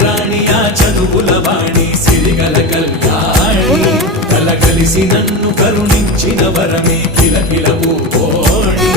రాణి ఆ చదువుల వాణి సిరిగల కళ్యాణి కలగలిసి నన్ను కరుణించిన వరమే కిలకిల పూకోణి